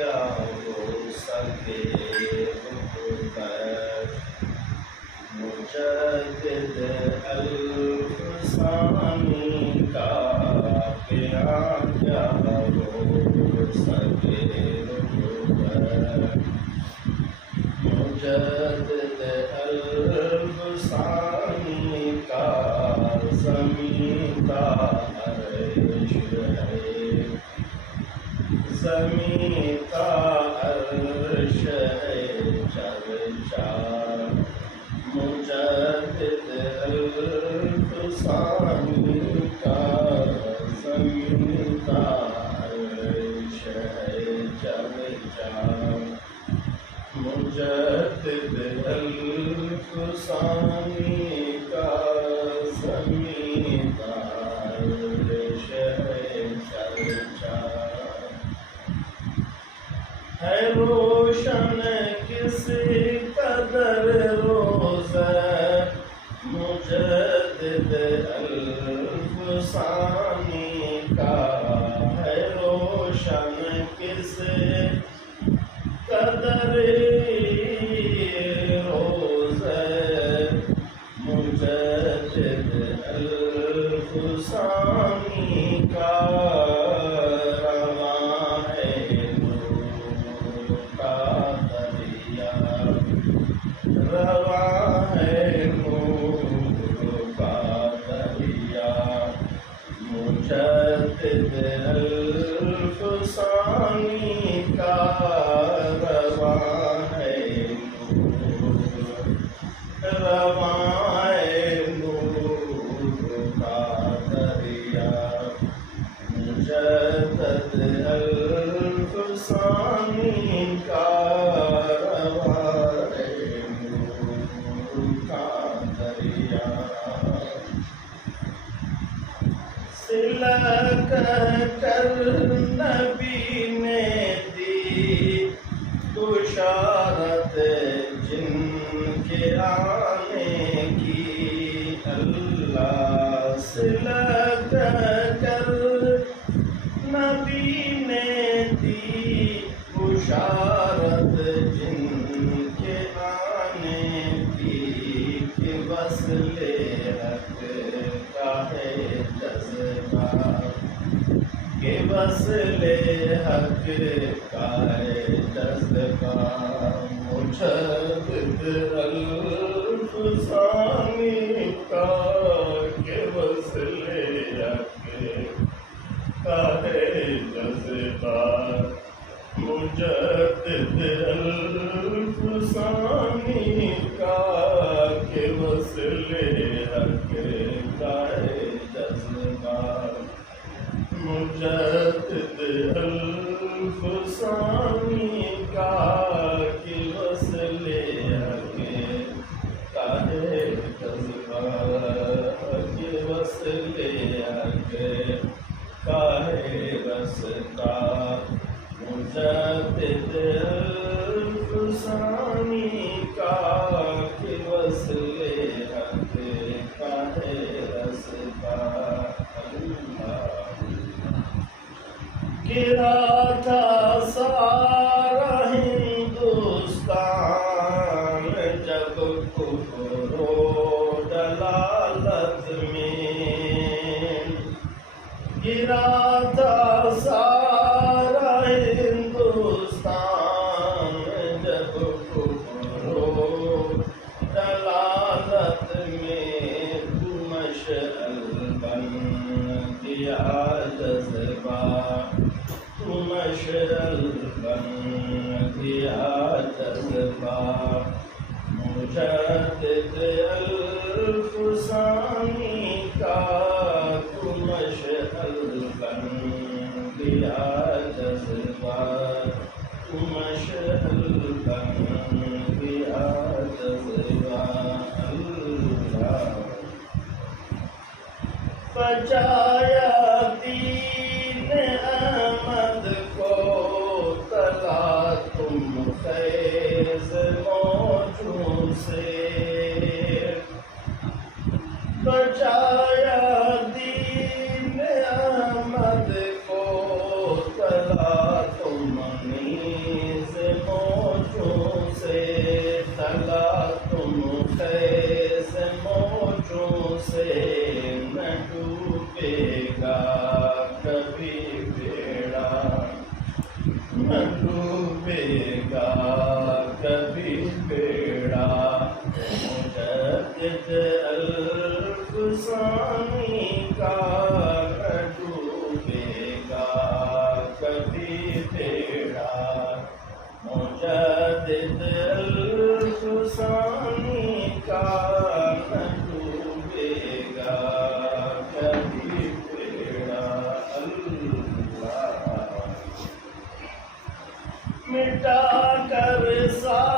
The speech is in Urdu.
کیا ہو سکے مجدد الفسانی کا بیان کیا ہو سکے مجدد الفسانی کا زمین کا عرش ہے زمین کا عرش ہے چرچا مجدد الفسانی کا زمین کا عرش ہے چرچا مجدد الفسانی کا زمین کا عرش ہے چرچا ہے روشن کسی قدر روز مجدد الفسانی کا ہے روشن کسی قدر روز مجدد الفسانی کا رواں ہے نور کا دریا مجدد الفسانی کا رواں ہے نور کا دریا مجدد الفسانی کا کہہ کر نبی نے دی بشارت جن کے آنے کی اللہ صلہ کہہ کر نبی نے دی بشارت جن کے آنے کی کہ وصل حق کا ہے جذبہ کہ وصل حق کا ہے جذبہ مجدد الفسانی کا کہ وصل حق کا ہے جذبہ مجدد الفسانی کا کہ وصل حق کا ہے جذبہ مجدد الفسانی کا کہ وصل حق کا ہے جذبہ کہ وصل حق کا ہے رستہ مجدد الفسانی کا کہ وصل حق کا ہے رستہ گرا تھا سارا ہندوستان جب کفر و ضلالت میں گرا تھا سارا ہندوستان جب کفر و ضلالت میں تو مشعل بن گیا جذبہ مشعل بن گیا جذبہ مجدد الفسانی کا تو مشعل بن گیا جذبہ مشعل بن گیا جذبہ اللہ بچایا دین احمد کو تلا تم فیض موجوں سے بچایا دین احمد کو تلا تم کبھی بیڑا نہ ڈوبے گا کبھی بیڑا مجدد الفسانی کا نہ ڈوبے گا کبھی بیڑا مجدد الفسانی کا نہ ڈوبے گا کبھی بیڑا اللہ مٹا کر سا